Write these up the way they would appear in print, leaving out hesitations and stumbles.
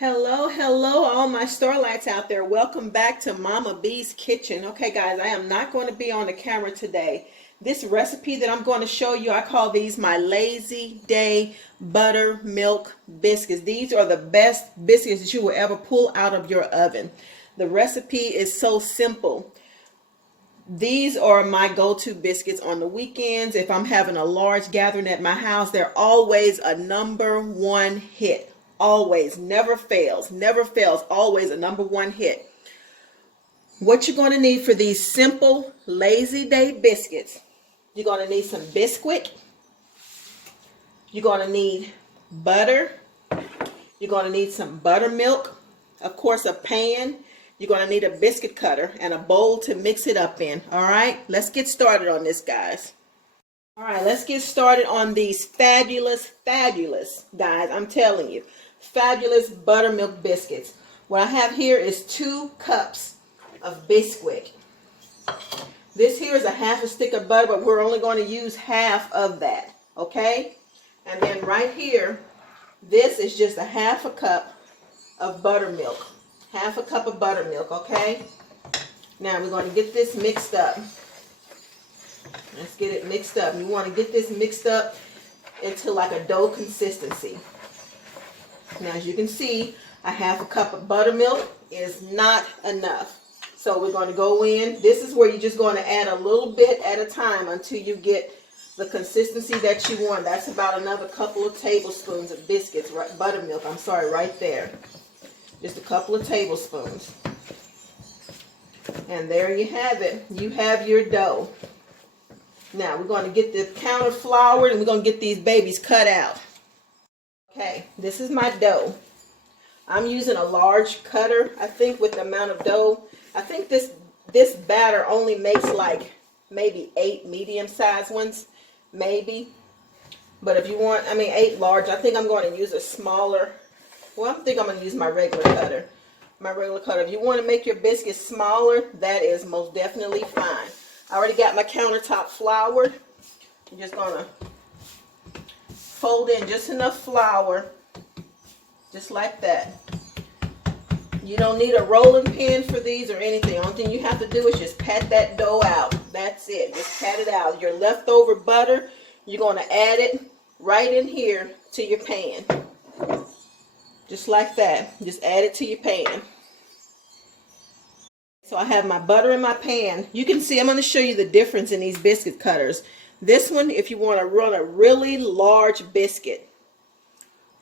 Hello, hello, all my starlights out there. Welcome back to Mama B's Kitchen. Okay, guys, I am not going to be on the camera today. This recipe that I'm going to show you, I call these my Lazy Day Buttermilk Biscuits. These are the best biscuits that you will ever pull out of your oven. The recipe is so simple. These are my go-to biscuits on the weekends. If I'm having a large gathering at my house, they're always a #1 hit. Always, never fails, always a #1 hit. What you're going to need for these simple Lazy Day biscuits, you're going to need some Bisquick, you're going to need butter, you're going to need some buttermilk, of course a pan, you're going to need a biscuit cutter and a bowl to mix it up in. All right, let's get started on this, guys. All right, let's get started on these fabulous, guys, I'm telling you, fabulous buttermilk biscuits. What I have here is 2 cups of Bisquick. This here is a half a stick of butter, but we're only going to use half of that, okay? And then right here, this is just a half a cup of buttermilk. Half a cup of buttermilk, okay? Now we're going to get this mixed up. Let's get it mixed up. You want to get this mixed up into like a dough consistency. Now, as you can see, a half a cup of buttermilk is not enough. So we're going to go in. This is where you're just going to add a little bit at a time until you get the consistency that you want. That's about another couple of tablespoons of biscuits, right? Buttermilk, I'm sorry, right there. Just a couple of tablespoons. And there you have it. You have your dough. Now, we're going to get the counter floured and we're going to get these babies cut out. Okay, this is my dough. I'm using a large cutter, I think, with the amount of dough. I think this batter only makes like maybe 8 medium-sized ones, maybe. But if you want, 8 large, I think I'm going to use a smaller. Well, I think I'm going to use my regular cutter. If you want to make your biscuits smaller, that is most definitely fine. I already got my countertop floured. I'm just going to fold in just enough flour, just like that. You don't need a rolling pin for these or anything. The only thing you have to do is just pat that dough out. That's it. Just pat it out. Your leftover butter, you're going to add it right in here to your pan. Just like that. Just add it to your pan. So I have my butter in my pan. You can see, I'm going to show you the difference in these biscuit cutters. This one, if you want to run a really large biscuit,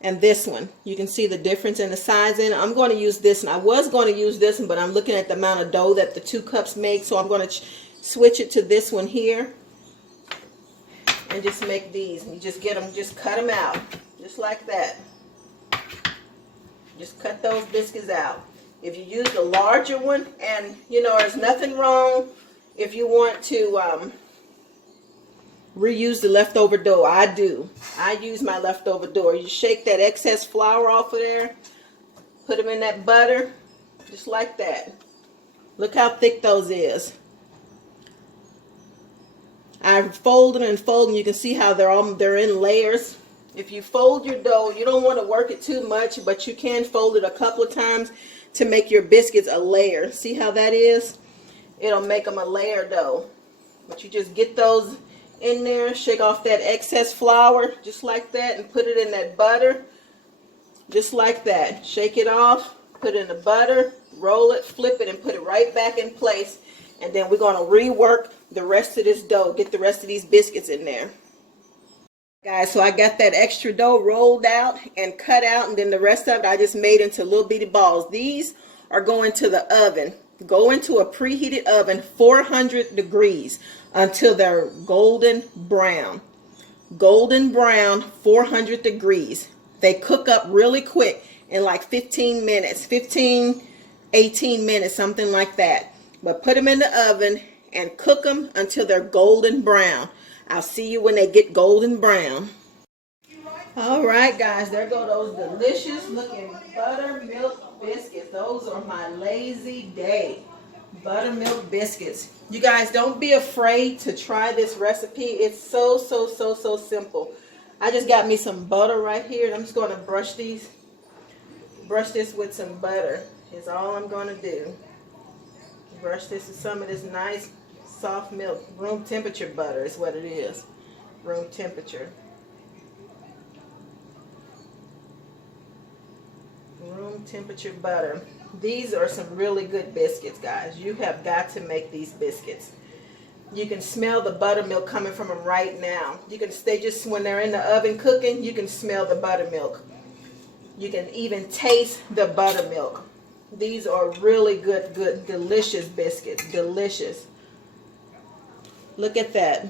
and this one, you can see the difference in the size in it. I'm going to use this one. I was going to use this one, but I'm looking at the amount of dough that the 2 cups make, so I'm going to switch it to this one here and just make these. And you just get them, just cut them out, just like that. Just cut those biscuits out. If you use the larger one, and there's nothing wrong if you want to reuse the leftover dough. I do. I use my leftover dough. You shake that excess flour off of there, put them in that butter, just like that. Look how thick those is. I fold them and fold them. You can see how they're in layers. If you fold your dough, you don't want to work it too much, but you can fold it a couple of times to make your biscuits a layer. See how that is? It'll make them a layer dough. But you just get those in there, shake off that excess flour just like that, and put it in that butter just like that. Shake it off, put it in the butter, roll it, flip it, and put it right back in place. And then we're going to rework the rest of this dough, get the rest of these biscuits in there. Guys, so I got that extra dough rolled out and cut out, and then the rest of it I just made into little bitty balls. These are going to the oven. Go into a preheated oven, 400 degrees, until they're golden brown. Golden brown, 400 degrees. They cook up really quick in like 15 minutes, 18 minutes, something like that. But put them in the oven and cook them until they're golden brown. I'll see you when they get golden brown. All right, guys, there go those delicious looking buttermilk biscuits. Those are my Lazy Day buttermilk biscuits. You guys, don't be afraid to try this recipe. It's so simple. I just got me some butter right here, and I'm just going to brush these Brush this with some butter is all I'm going to do. Brush this with some of this nice soft milk. Room temperature butter is what it is. Room temperature. Room temperature butter. These are some really good biscuits, guys. You have got to make these biscuits. You can smell the buttermilk coming from them right now. You can stay just when they're in the oven cooking, you can smell the buttermilk. You can even taste the buttermilk. These are really good, delicious biscuits. Delicious. Look at that.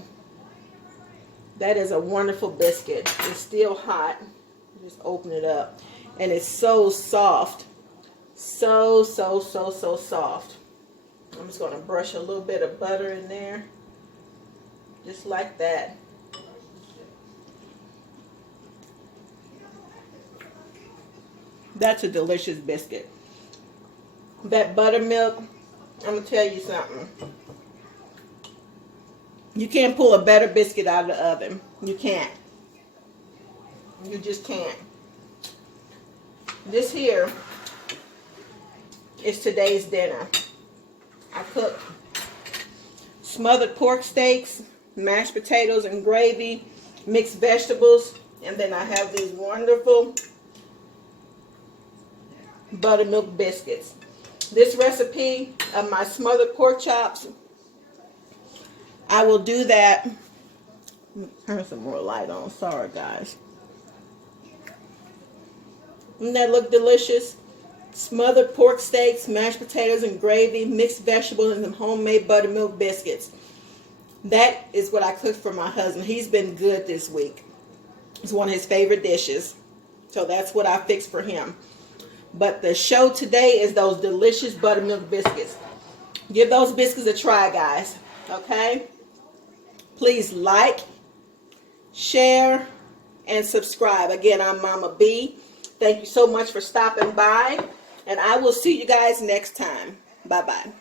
That is a wonderful biscuit. It's still hot. Just open it up. And it's so soft. So soft. I'm just going to brush a little bit of butter in there. Just like that. That's a delicious biscuit. That buttermilk, I'm going to tell you something. You can't pull a better biscuit out of the oven. You can't. You just can't. This here is today's dinner. I cooked smothered pork steaks, mashed potatoes and gravy, mixed vegetables, and then I have these wonderful buttermilk biscuits. This recipe of my smothered pork chops, I will do that. Turn some more light on. Sorry, guys. Doesn't that look delicious? Smothered pork steaks, mashed potatoes and gravy, mixed vegetables, and some homemade buttermilk biscuits. That is what I cooked for my husband. He's been good this week. It's one of his favorite dishes. So that's what I fixed for him. But the show today is those delicious buttermilk biscuits. Give those biscuits a try, guys. Okay? Please like, share, and subscribe. Again, I'm Mama B. Thank you so much for stopping by. And I will see you guys next time. Bye-bye.